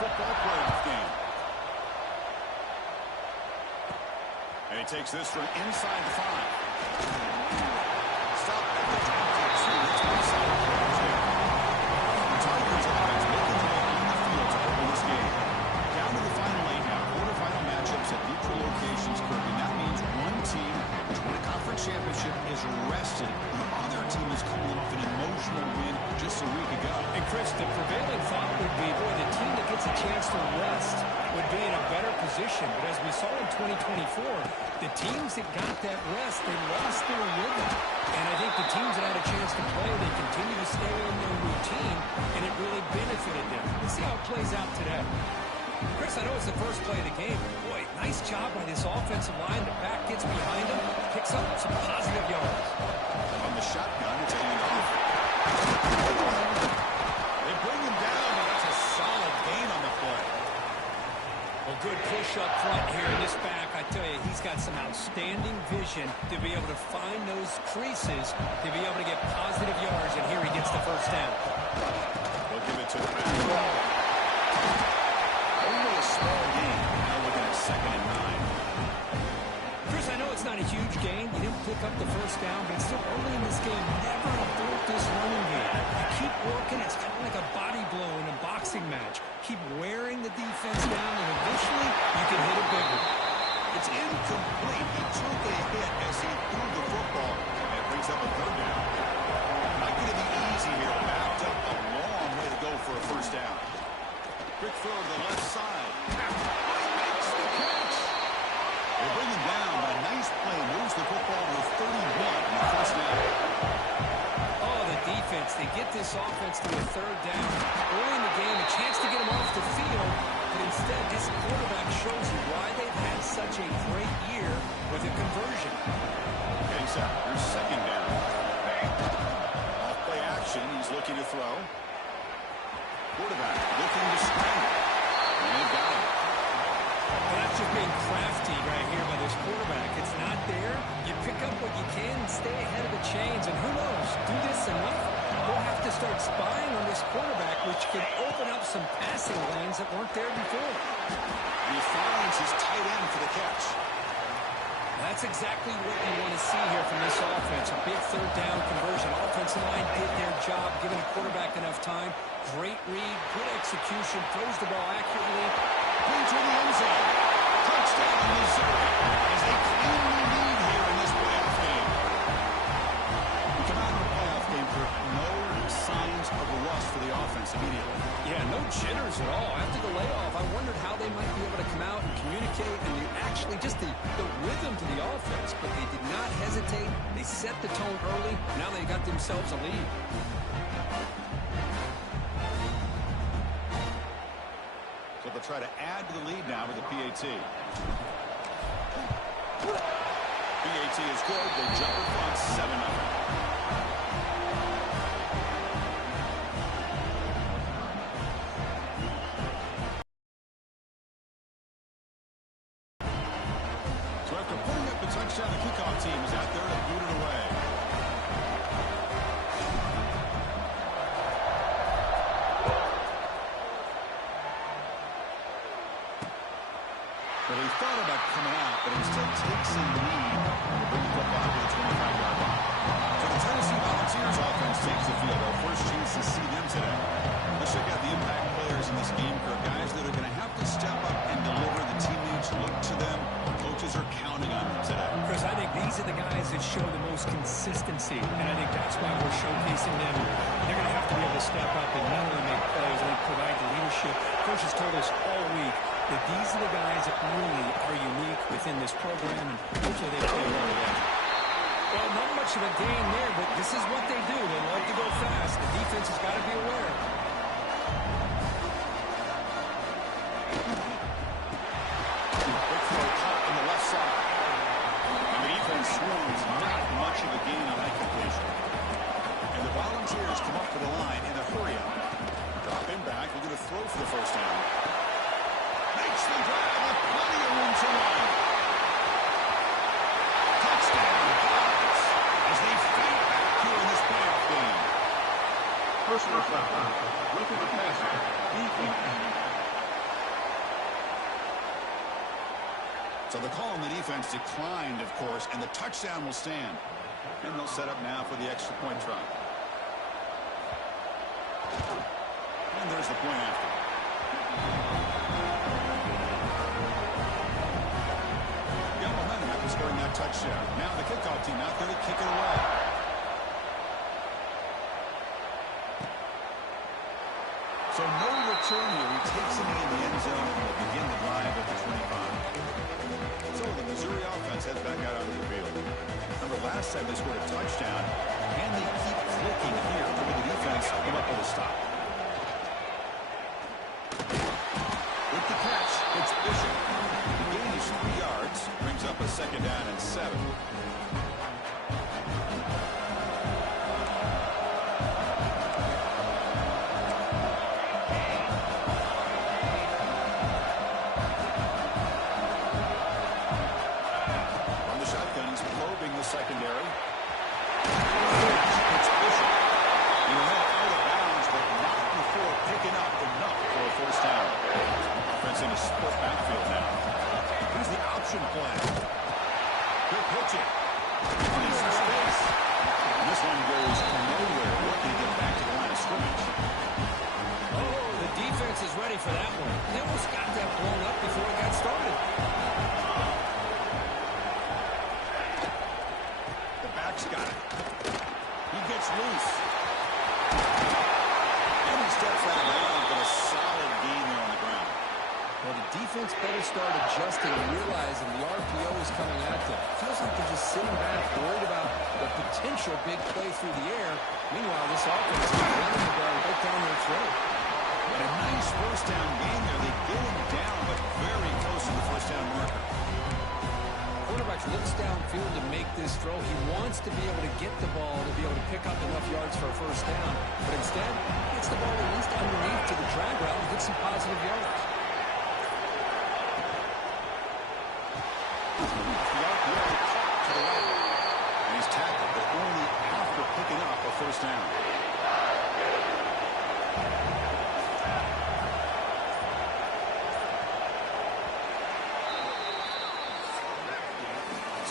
football playoff game. And he takes this from inside the 5. Stop at the 22. That's one side of the game. The Tigers offense making their way on the field to open this game. Down to the final 8 now. Quarterfinal matchups at neutral locations, Kirk. And that means one team which won a conference championship is rested. The other team is coming off an emotional win just a week ago. And Chris, the prevailing thought would be, boy, the team that gets a chance to rest would be in a better position. But as we saw in 2024, the teams that got that rest, they lost their rhythm. And I think the teams that had a chance to play, they continue to stay in their routine, and it really benefited them. Let's see how it plays out today. Chris, I know it's the first play of the game. Boy, nice job by this offensive line. The back gets behind him, picks up some positive yards. On the shotgun, it's handed off. They bring him down, and that's a solid gain on the play. A good push up front here in this back. I tell you, he's got some outstanding vision to be able to find those creases, to be able to get positive yards, and here he gets the first down. They'll give it to the back. Only a small gain. Now looking at 2nd and 9. Chris, I know it's not a huge gain. You didn't pick up the first down, but it's still early in this game. Never abort this running game. You keep working. It's kind of like a body blow in a boxing match. Keep wearing the defense down, and eventually you can hit a big one. It's incomplete. He took a hit as he threw the football. That brings up a 3rd down. Not going to be easy here. Backed up a long way to go for a first down. Quick throw to the left side. He makes the catch. They bring him down. A nice play. Moves the football to 31 in the first down. Oh, the defense. They get this offense to a 3rd down. Early in the game, a chance to get him off the field. But instead, this quarterback shows you why they've had such a great year with a conversion. Okay, so here's 2nd down. Off play action. He's looking to throw. Quarterback looking to scramble. And they've got him. Well, that's just being crafty right here by this quarterback. It's not there. You pick up what you can and stay ahead of the chains. And who knows, do this enough, we'll have to start spying on this quarterback, which can open up some passing lanes that weren't there before. And he finds his tight end for the catch. That's exactly what you want to see here from this offense. A big 3rd down conversion. Offensive line did their job, giving the quarterback enough time. Great read, good execution, throws the ball accurately. Into the end zone. Touchdown, Missouri, as they claim the lead here in this playoff game. We come out of the playoff game for no signs of a rust for the offense immediately. Yeah, no jitters at all. After the layoff, I wondered how they might be able to come out and communicate and actually just the rhythm to the offense. But they did not hesitate. They set the tone early. Now they got themselves a lead. So they'll try to add to the lead now with the PAT. PAT is good. They jump in front 7-0. Touchdown, the kickoff team is out there to boot it away. Well, he thought about coming out, but instead takes a lead to bring the football to the 25-yard line. So the Tennessee Volunteers offense takes the field. Our first chance to see them today. Let's check out the impact players in this game, Kirk. Guys that are going to have to step up and deliver. The teammates look to them. Coaches are counting on them today. Chris, I think these are the guys that show the most consistency, and I think that's why we're showcasing them. They're going to have to be able to step up and not only make plays, they provide the leadership. Coach has told us all week that these are the guys that really are unique within this program, and hopefully they play well today. Well, not much of a gain there, but this is what they do. They love to go fast. The defense has got to be aware. Quick throw caught on the left side. And the defense swarms, not much of a gain on that completion. And the Volunteers come up to the line in a hurry-up. Drop in back. We're going to throw for the first down. Makes the grab with plenty of room to run. Touchdown, Dogs, as they fight back here in this playoff game. Personal foul. Look at the passer. Defense. So the call on the defense declined, of course, and the touchdown will stand. And they'll set up now for the extra point try. And there's the point after. Got momentum after scoring that touchdown. Now the kickoff team out there to kick it away. So no return here. He takes it in the end zone and will begin the drive at the 25. So the Missouri offense heads back out onto the field. Remember, last time they scored a touchdown, and they keep clicking here. Look at the defense come up with a stop. With the catch, it's Bishop. The gain is 3 yards, brings up a 2nd down and 7. Secondary. It's Bishop. He went out of bounds, but not before picking up enough for a 1st down. Offense in a split backfield now. Here's the option play. Good pitching. Finds some space. And this one goes nowhere. Looking to get back to the line of scrimmage. Oh, the defense is ready for that one. They almost got that blown up before it got started. Got it. He gets loose. And he steps out of bounds, but a solid gain there on the ground. Well, the defense better start adjusting and realizing the RPO is coming at them. Feels like they're just sitting back, worried about the potential big play through the air. Meanwhile, this offense is running the ball right down their throat. And a nice 1st down gain there. They get him down, but very close to the 1st down marker. Quarterback looks downfield to make this throw. He wants to be able to get the ball to be able to pick up enough yards for a 1st down. But instead, he gets the ball at least underneath to the drag route and get some positive yards. The RPO to the right. And he's tackled, but only after picking up a 1st down.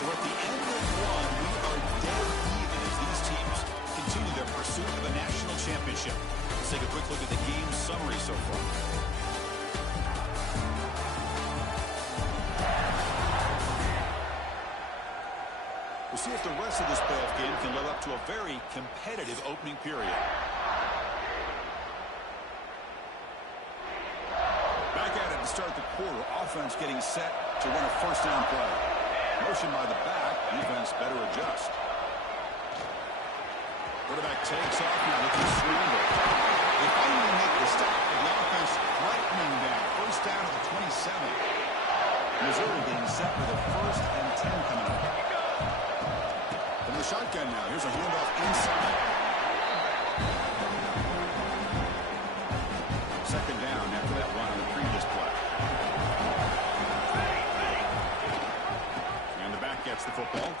So at the end of 1, we are dead even as these teams continue their pursuit of a national championship. Let's take a quick look at the game summary so far. We'll see if the rest of this playoff game can live up to a very competitive opening period. Back at it to start the quarter. Offense getting set to run a 1st down play. Motion by the back. Defense better adjust. Quarterback takes off now looking to scramble. They finally make the stop. The offense lightning down. 1st down at the 27. Missouri getting set with a 1st and 10 coming up. From the shotgun now. Here's a handoff inside. 2nd down after that run on the previous play. Gets the football. And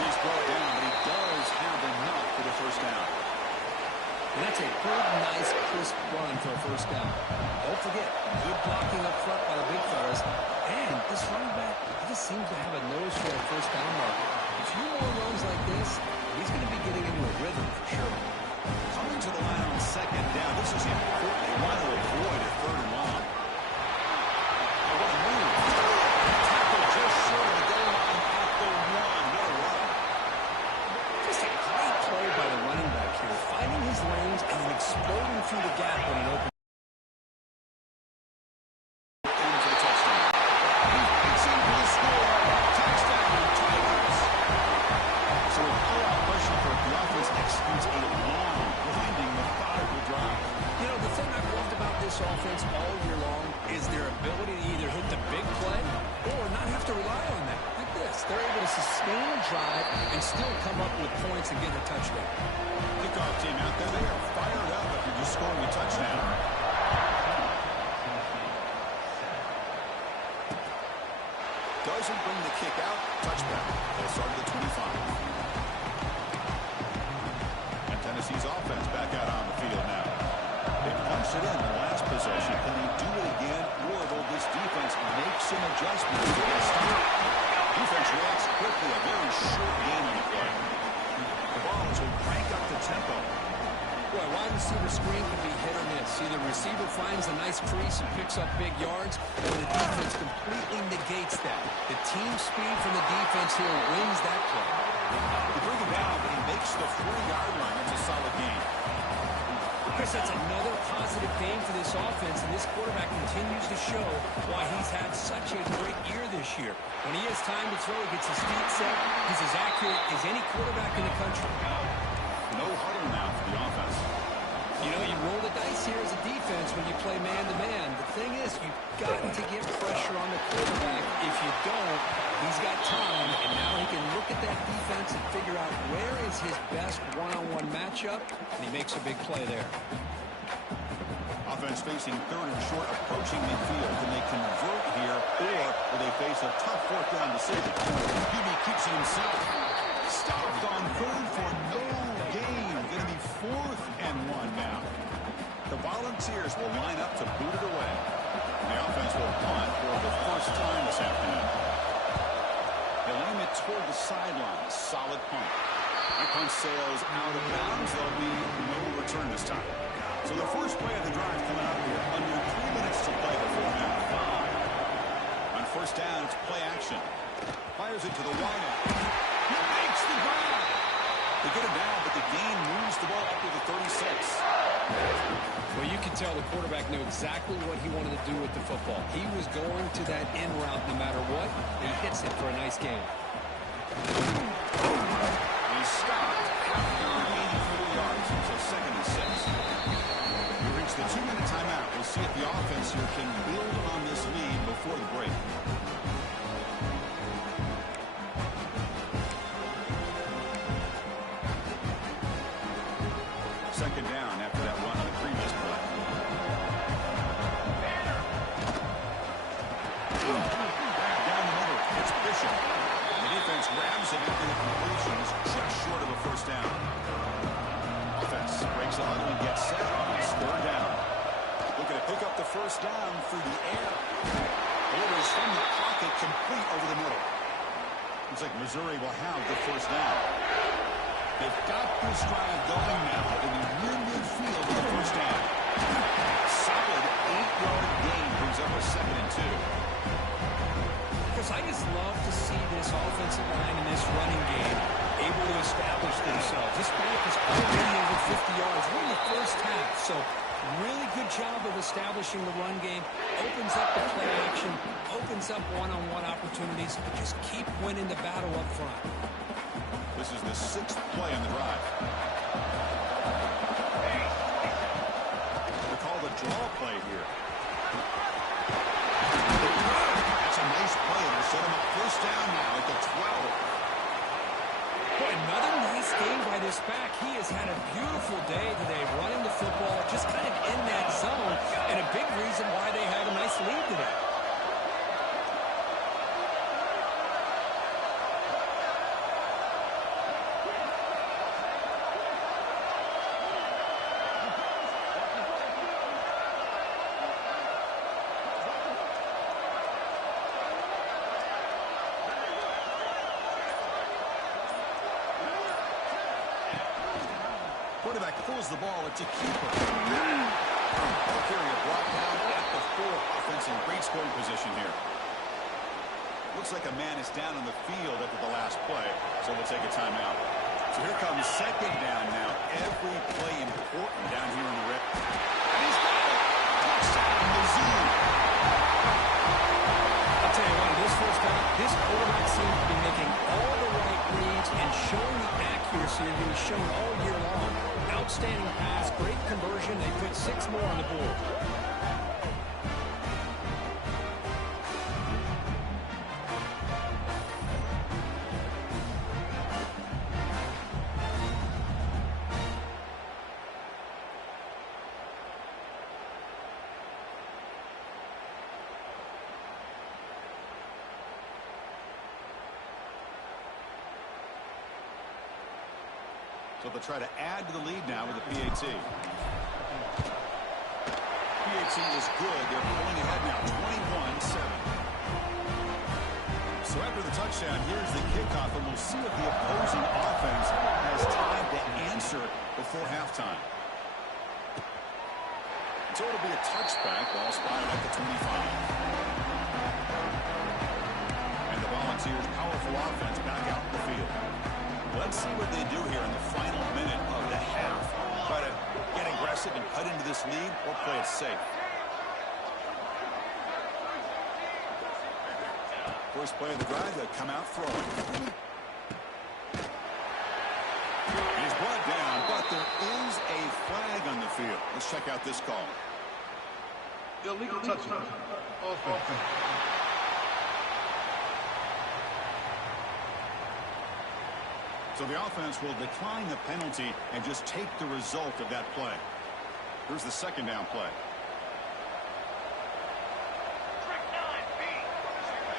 he's brought down, but he does have enough for the 1st down. And that's a good, nice, crisp run for a 1st down. Don't forget, good blocking up front by the big fellas. And this running back, he just seems to have a nose for a 1st down marker. A few more runs like this, he's going to be getting into a rhythm for sure. Coming to the line on 2nd down. This is important. They want to avoid a 3rd and long. Oh, what a move. Just short of the goal line at the 1. What a run. Just a great play by the running back here, finding his lanes and then exploding through the gap when it opens. Into the touchdown. It's in for the score. Touchdown, Tigers. So with all pressure for the offense executes a long, winding, methodical drive. You know, the thing I've loved about this offense all year long is their ability to either hit the big play or not have to rely on that. Like this. They're able to sustain a drive and still come up with points and get a touchdown. Kickoff team out there. They are fired up after just scoring a touchdown. Doesn't bring the kick out. Touchback. They'll start at the 25. And Tennessee's offense back out on the field now. They punched it in the last possession. Can they do it again, or will this defense some adjustments to this time. Defense reacts quickly. A very short gain on the play. The Balls will crank up the tempo. Boy, wide receiver screen can be hit or miss. Either the receiver finds a nice crease and picks up big yards, or the defense completely negates that. The team speed from the defense here wins that play. They bring him down, but he makes the 40-yard line. That's a solid gain. Chris, that's another positive game for this offense, and this quarterback continues to show why he's had such a great year this year. When he has time to throw, he gets his feet set. He's as accurate as any quarterback in the country. No huddle now for the offense. You know, you roll the dice here as a defense when you play man-to-man. The thing is, you've got to get pressure on the quarterback. If you don't, he's got time, and now he can look at that defense and figure out where is his best one-on-one matchup, and he makes a big play there. Offense facing third and short, approaching midfield. Can they convert here, or will they face a tough fourth down decision? QB keeps it himself. Stopped on third for no gain. Going to be 4th and 1 now. The Volunteers will line up to boot it away. The offense will punt for the first time this afternoon. They'll aim it toward the sideline. Solid punt. That punt sails out of bounds. There'll be no return this time. So the first play of the drive coming up here. Under 3 minutes to play before half. On first down, it's play action. Fires it to the wideout. He makes the grab. They get him down, but the gain moves the ball up to the 36. Well, you can tell the quarterback knew exactly what he wanted to do with the football. He was going to that in route no matter what. He hits it for a nice gain. He's stopped after 84 yards. So 2nd and 6. We reach the 2-minute timeout. We'll see if the offense here can build on this lead before the break. Second down after that run on the previous play. Down the middle. It's Bishop. The defense grabs it after the completions, just short of a first down. Offense breaks the huddle and gets set. It's 3rd down. Looking to pick up the first down through the air. Delivers from the pocket, complete over the middle. Looks like Missouri will have the first down. They've got this drive going now, and they win midfield with the first down. Solid 8-yard gain brings up a 2nd and 2. Chris, I just love to see this offensive line in this running game able to establish themselves. This back is already over 50 yards. We're in the first half, so really good job of establishing the run game. Opens up the play action, opens up one-on-one opportunities. Just keep winning the battle up front. This is the 6th play on the drive. They call the draw play here. That's a nice play. They'll set him up first down now at the 12. Boy, another nice game by this back. He has had a beautiful day today running the football, just kind of in that zone, and a big reason why they have a nice lead today. Quarterback pulls the ball. It's a keeper. Carrier brought down at the 4. Offense in great scoring position here. Looks like a man is down on the field after the last play, so we'll take a timeout. So here comes 2nd down now. Every play important down here in the red. And he's got it. Touchdown, Mizzou. I'll tell you what, this first down, this quarterback seems to be making all the right reads and showing the accuracy that he's shown all year long. Outstanding pass, great conversion. They put 6 more on the board. So they'll try to add to the lead now with the PAT. PAT is good. They're pulling ahead now, 21-7. So after the touchdown, here's the kickoff, and we'll see if the opposing offense has time to answer before halftime. So it'll be a touchback, ball spotted at the 25. And the Volunteers' powerful offense back out in the field. Let's see what they do here in the final minute of the half. Try to get aggressive and cut into this lead, or play it safe. First play of the drive, they come out throwing. He's brought down, but there is a flag on the field. Let's check out this call. Illegal touching. Offense. So the offense will decline the penalty and just take the result of that play. Here's the second down play.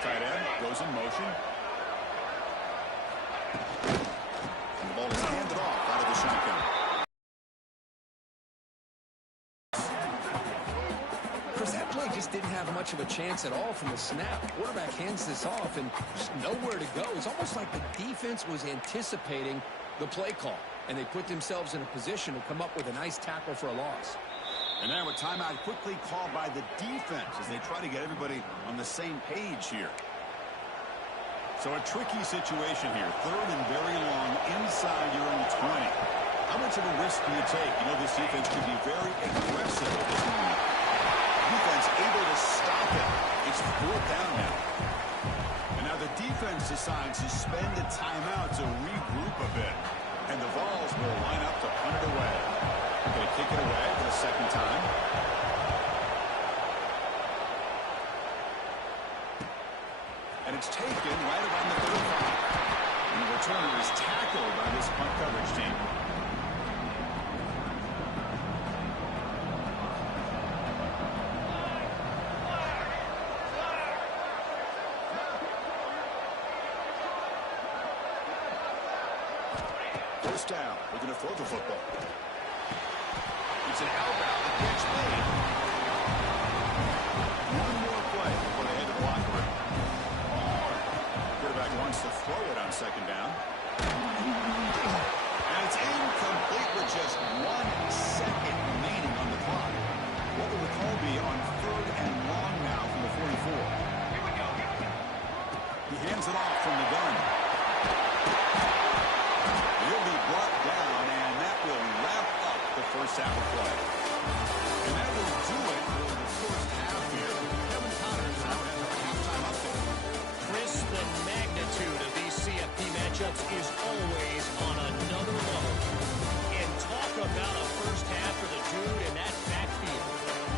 Tight end goes in motion. And the ball is handed off out of the shotgun. Chris, that play just didn't have much of a chance at all from the snap. Quarterback hands this off and just nowhere to go. It's almost like the defense was anticipating the play call, and they put themselves in a position to come up with a nice tackle for a loss. And now a timeout quickly called by the defense as they try to get everybody on the same page here. So a tricky situation here. Third and very long inside your own 20. How much of a risk do you take? You know, this defense can be very aggressive at this moment. Defense able to stop it. It's fourth down now. And now the defense decides to spend a timeout to regroup a bit. And the Vols will line up to punt it away. Going to kick it away for the second time. And it's taken right around the 35. And the returner is tackled by this punt coverage team. First down. We're going to throw the football. It's an outbound. The catch made. One more play before they head to the locker room. Quarterback wants to throw it on second down. And it's incomplete with just 1 second remaining on the clock. What will the call be on third and long now from the 44? He hands it off from the gun. He'll be brought down, and that will wrap up the first half of play. And that will do it for the first half here. Kevin Connors now has our halftime update. Chris, the magnitude of these CFP matchups is always on another level. And talk about a first half for the dude in that backfield.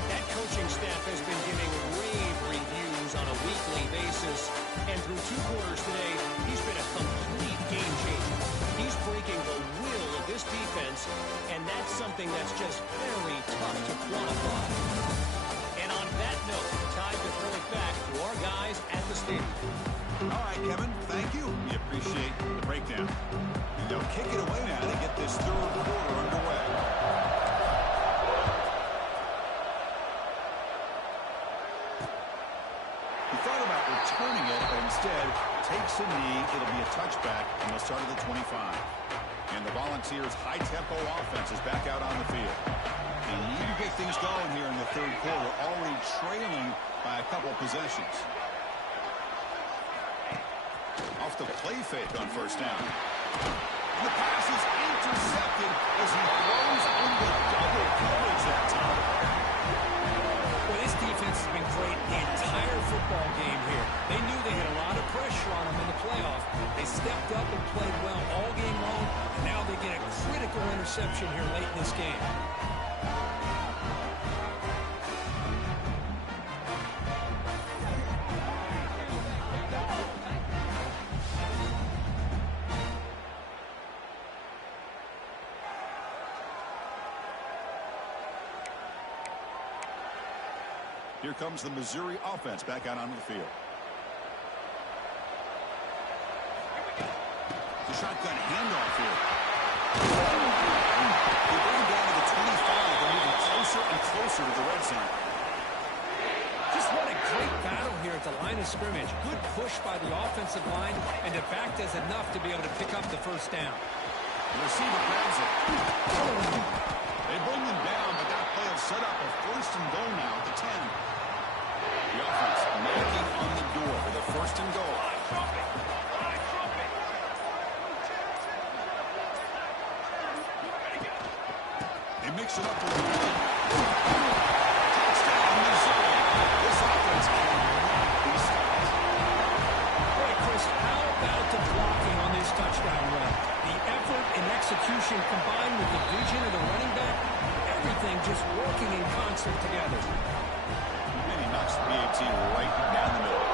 That coaching staff has been giving rave reviews on a weekly basis. And through 2 quarters today, he's been a complete game changer. He's breaking the will of this defense, and that's something that's just very tough to quantify. And on that note, time to throw it back to our guys at the stadium. All right, Kevin, thank you. We appreciate the breakdown. And they'll kick it away now to get this third quarter underway. He thought about returning it, but instead takes a knee. It'll be a touchback, and they'll start at the 25. And the Volunteers' high-tempo offense is back out on the field. They need to get things going here in the third quarter, already trailing by a couple possessions. Off the play fake on first down. And the pass is intercepted as he throws into double coverage that time. Well, this defense has been great the entire football game here. They knew they had a lot of pressure on them in the playoff. They stepped up and played well all game long, and now they get a critical interception here late in this game. Here comes the Missouri offense back out onto the field. The shotgun handoff here. They bring him down to the 25. They're moving closer and closer to the red zone. Just what a great battle here at the line of scrimmage. Good push by the offensive line, and the fact is enough to be able to pick up the first down. The receiver grabs it. They bring them down, but that play will set up a first and goal now at the 10. The offense knocking on the door for the first and goal. They mix it up with the touchdown, Missouri. This offense cannot be stopped. Boy, Chris, how about the blocking on this touchdown run? The effort and execution combined with the vision of the running back, everything just working in concert together. And he knocks the PAT right down the middle.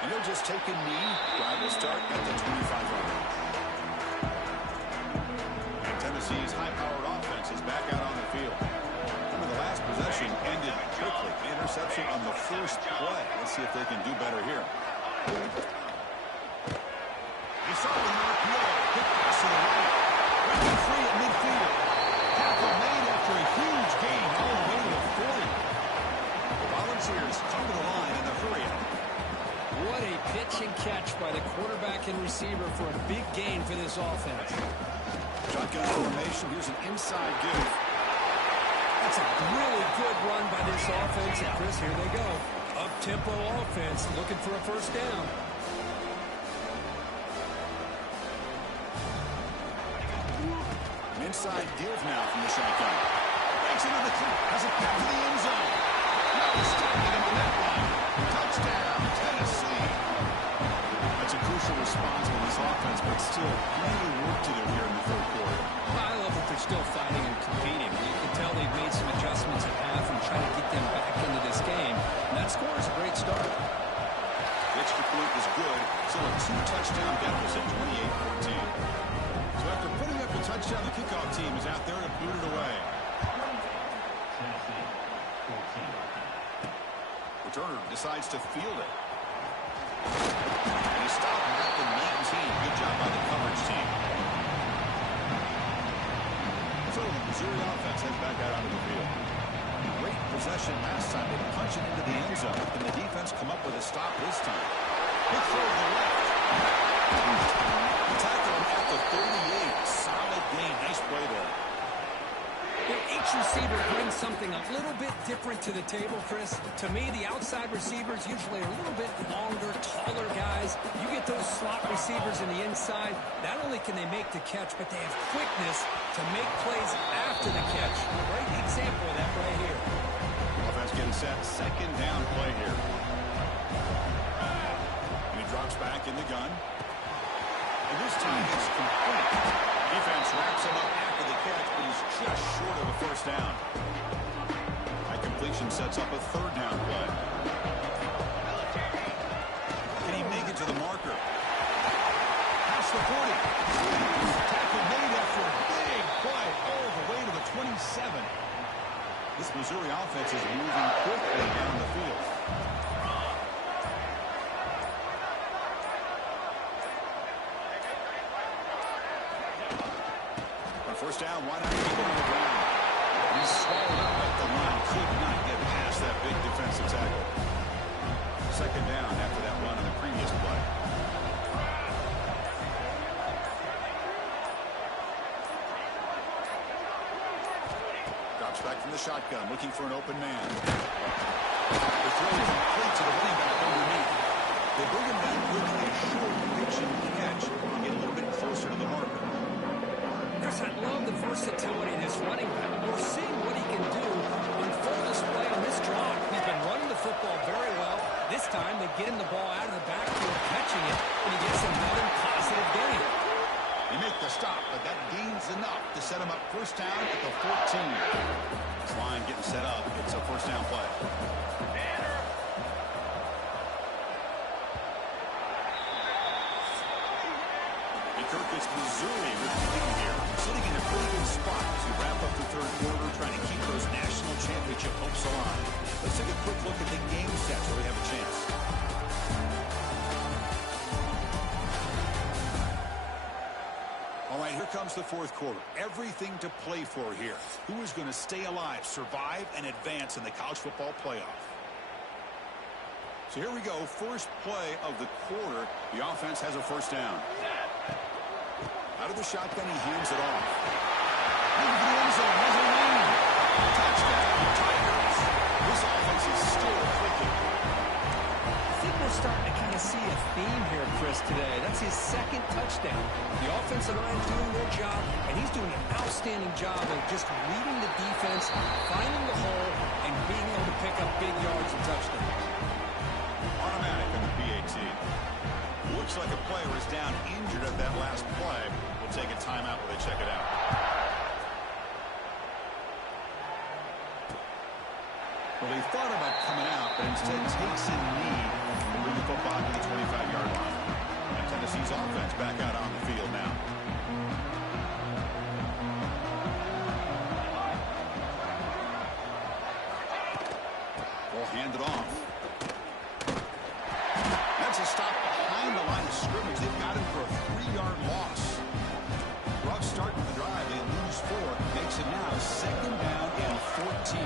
And he'll just take a knee. Drive will start at the 25-yard line. And Tennessee's high-powered offense is back out on the field. Remember, the last possession ended quickly. The interception on the first play. Let's see if they can do better here. He saw the RPO. Quick pass to the right. Breaking free at midfield. Tackle made after a huge gain all the way to the 40. The Volunteers come to the line in the hurry up. What a pitch and catch by the quarterback and receiver for a big gain for this offense. Shotgun formation. Here's an inside give. That's a really good run by this offense. And Chris, here they go. Up-tempo offense looking for a first down. Inside give now from the shotgun. Breaks into the clip. Has it back to the end zone. No, stopping him on that line. Touchdown, Tennessee. That's a crucial response from this offense, but still plenty of work to do here in the third quarter. I love that they're still fighting and competing. You can tell they've made some adjustments at half and trying to get them back into this game. And that score is a great start. The extra point is good. Still a two-touchdown deficit, 28-14. So after putting up a touchdown, the kickoff team is out there to boot it away. Returner decides to field it. And he stopped at the 19. Good job by the coverage team. So the Missouri offense heads back out onto the field. Great possession last time. They punch it into the end zone. And the defense come up with a stop this time. Big throw to the left. Tackle him at the 38. Solid gain. Nice play there. Each receiver brings something a little bit different to the table, Chris. To me, the outside receivers usually are a little bit longer, taller guys. You get those slot receivers in the inside, not only can they make the catch, but they have quickness to make plays after the catch. Great example of that right here. Offense getting set. Second down play here. And he drops back in the gun. And this time it's complete. Defense wraps him up after the catch, but he's just short of a first down. That completion sets up a third down play. Can he make it to the marker? Past the 40. Tackle made after a big play all the way to the 27. This Missouri offense is moving quickly down the field. First down, why not keep him on the ground? He's swallowed up at the line. Could not get past that big defensive tackle. Second down after that run on the previous play. Drops back from the shotgun, looking for an open man. The throw is complete to the running back underneath. They bring him down quickly, a short pitch and catch. Get a little bit closer to the marker. Chris, I love the versatility of this running back. We're seeing what he can do on full display on this drive. He's been running the football very well. This time, they get him the ball out of the backfield, catching it, and he gets another positive gain. They make the stop, but that gain's enough to set him up first down at the 14. This line getting set up. It's a first down play. Kirk, it's Missouri with the lead here. Sitting in a pretty good spot as we wrap up the third quarter, trying to keep those national championship hopes alive. Let's take a quick look at the game stats where we have a chance. All right, here comes the fourth quarter. Everything to play for here. Who is going to stay alive, survive, and advance in the college football playoff? So here we go. First play of the quarter. The offense has a first down. Out of the shotgun, he hands it off. Into the end zone. There's a lead. Touchdown, Tigers. This offense is still clicking. I think we're starting to kind of see a theme here, Chris, today. That's his second touchdown. The offensive line doing their job, and he's doing an outstanding job of just reading the defense, finding the hole, and being able to pick up big yards and touchdowns. Automatic on the PAT. Looks like a player is down injured at that last play. We'll take a timeout while they check it out. Well, they thought about coming out, but instead takes a knee and bring the football to the 25-yard line. And Tennessee's offense back out on the field now. Ball handed off. That's a stop behind the line of scrimmage. They've got him for a 3-yard loss. Rough start to the drive. They lose 4. Makes it now second down and 14.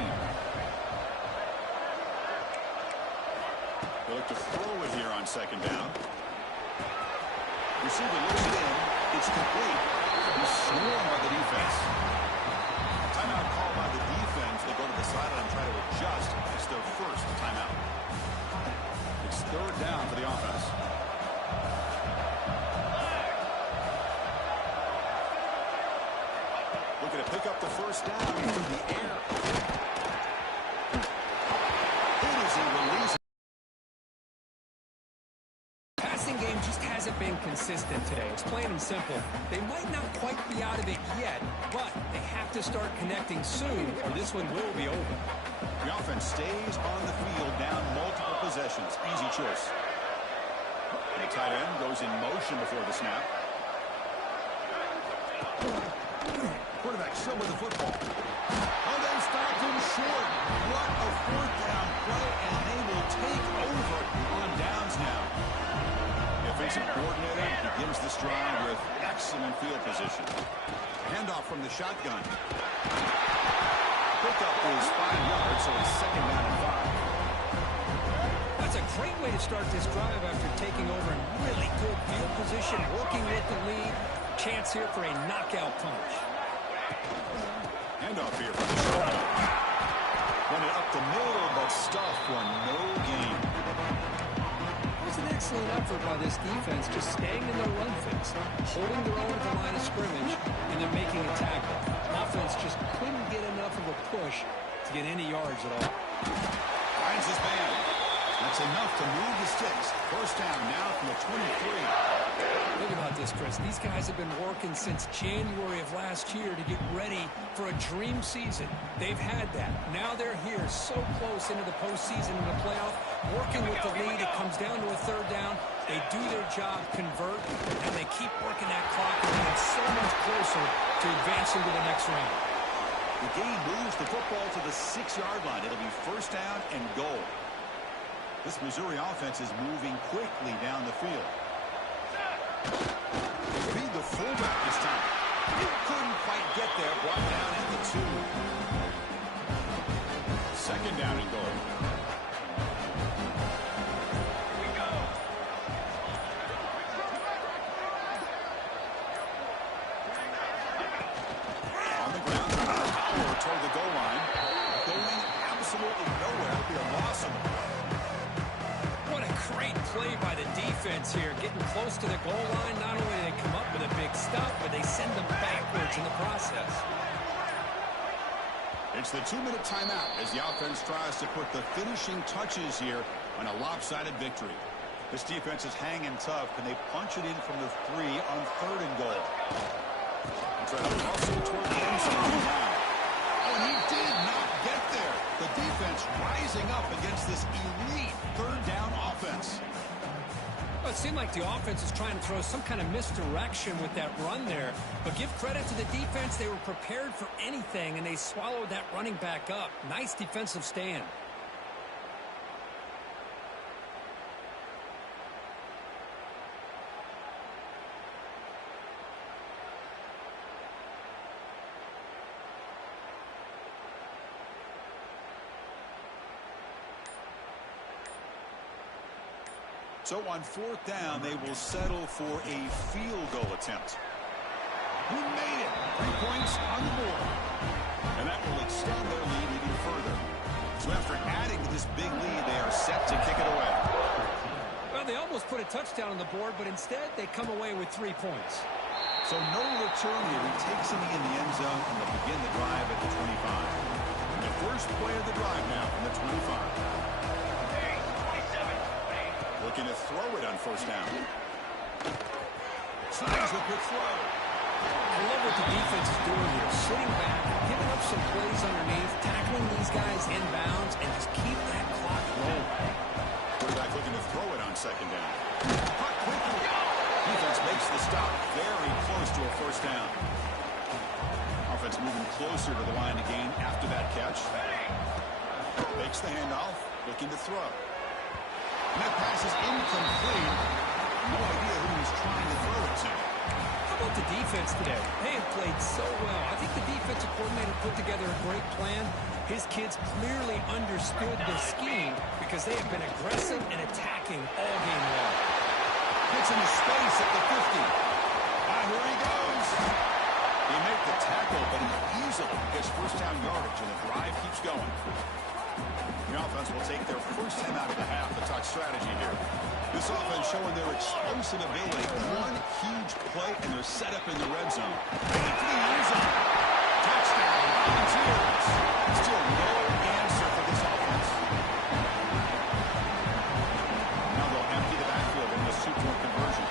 They look to throw it here on second down. Receiver looks it in. It's complete. He's swarmed by the defense. Timeout called by the defense. They go to the sideline and try to adjust. It's their first timeout. It's third down for the offense. Looking to pick up the first down in the air. It is a release. Passing game just hasn't been consistent today. It's plain and simple. They might not quite be out of it yet, but they have to start connecting soon, or this one will be over. The offense stays on the field, down multiple possessions. Easy choice. And the tight end goes in motion before the snap. Quarterback still with the football. Oh, they stopped him short. What a fourth down play, and they will take over on downs now. The offensive coordinator begins this drive with excellent field position. Handoff from the shotgun. Pickup is 5 yards, so it's second down and 5. That's a great way to start this drive after taking over in really good field position, working with the lead. Chance here for a knockout punch. Handoff here from the shoulder. Run it up the middle, but stuffed for no gain. It was an excellent effort by this defense, just staying in their run fix, holding their own at the line of scrimmage, and then making a tackle. Offense just couldn't get enough of a push to get any yards at all. Finds his man. That's enough to move the sticks. First down now from the 23. Think about this, Chris. These guys have been working since January of last year to get ready for a dream season. They've had that. Now they're here so close into the postseason and the playoff, working with the lead. It comes down to a third down. They do their job, convert, and they keep working that clock and getting so much closer to advancing to the next round. The game moves the football to the 6-yard line. It'll be first down and goal. This Missouri offense is moving quickly down the field. Feed the fullback this time. He couldn't quite get there. Brought down at the 2. Second down and goal. Here we go. On the ground, power toward the goal line. Going absolutely nowhere. It'll be a loss of them. What a great play by the defense here. Getting close to the goal line, not only do they come up with a big stop, but they send them backwards in the process. It's the 2-minute timeout as the offense tries to put the finishing touches here on a lopsided victory. This defense is hanging tough. Can they punch it in from the 3 on third and goal? Try to hustle toward the end zone now. Oh, and he did not get there. The defense rising up against this elite third down offense. Well, it seemed like the offense is trying to throw some kind of misdirection with that run there. But give credit to the defense. They were prepared for anything, and they swallowed that running back up. Nice defensive stand. So on 4th down, they will settle for a field goal attempt. He made it. 3 points on the board. And that will extend their lead even further. So after adding to this big lead, they are set to kick it away. Well, they almost put a touchdown on the board, but instead they come away with 3 points. So no return here. He takes it in the end zone, and they'll begin the drive at the 25. The first play of the drive now from the 25. Looking to throw it on 1st down. Signs the quick throw. I love what the defense is doing here. Sitting back, giving up some plays underneath, tackling these guys inbounds, and just keep that clock rolling. Quarterback looking to throw it on 2nd down. Caught quickly. Defense makes the stop very close to a 1st down. Offense moving closer to the line of gain after that catch. Makes the handoff, looking to throw. And that pass is incomplete. No idea who he's trying to throw it to. How about the defense today? They have played so well. I think the defensive coordinator put together a great plan. His kids clearly understood the scheme because they have been aggressive and attacking all game long. Gets into space at the 50. Here he goes. He made the tackle, but he easily gets 1st down yardage, and the drive keeps going. The offense will take their first time out of the half to talk strategy here. This offense showing their explosive ability. One huge play, and they're set up in the red zone. Into the end zone. Touchdown, Volunteers. Still no answer for this offense. Now they'll empty the backfield in this 2-point conversion.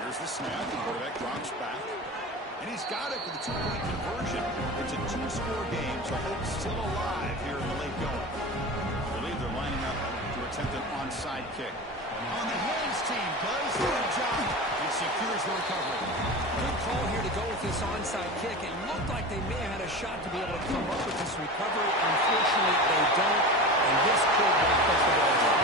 Here's the snap. The quarterback drops back. And he's got it for the 2-point conversion. It's a 2-score game, so hope's still alive here in the late going. I believe they're lining up to attempt an onside kick. On the hands team does their job. It secures the recovery. Good call here to go with this onside kick. It looked like they may have had a shot to be able to come up with this recovery. Unfortunately, they don't. And this could wrap up the ball game.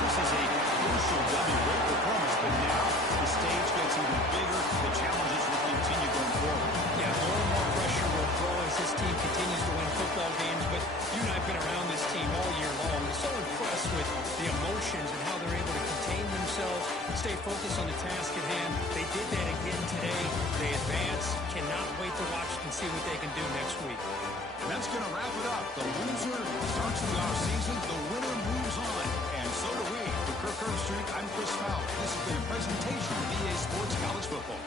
This is a crucial W-rate performance, but now the stage gets even bigger. The challenges will continue going forward. Yeah, more and more pressure will grow as this team continues to win football games, but you and I have been around this team all year long. I'm so impressed with the emotions and how they're able to contain themselves, stay focused on the task at hand. They did that again today. They advance. Cannot wait to watch and see what they can do next week. And that's going to wrap it up. The loser starts in the offseason. The winner moves on. And so do we. For Kirk Herbstreit, I'm Chris Fowler. This has been a presentation of EA Sports College Football.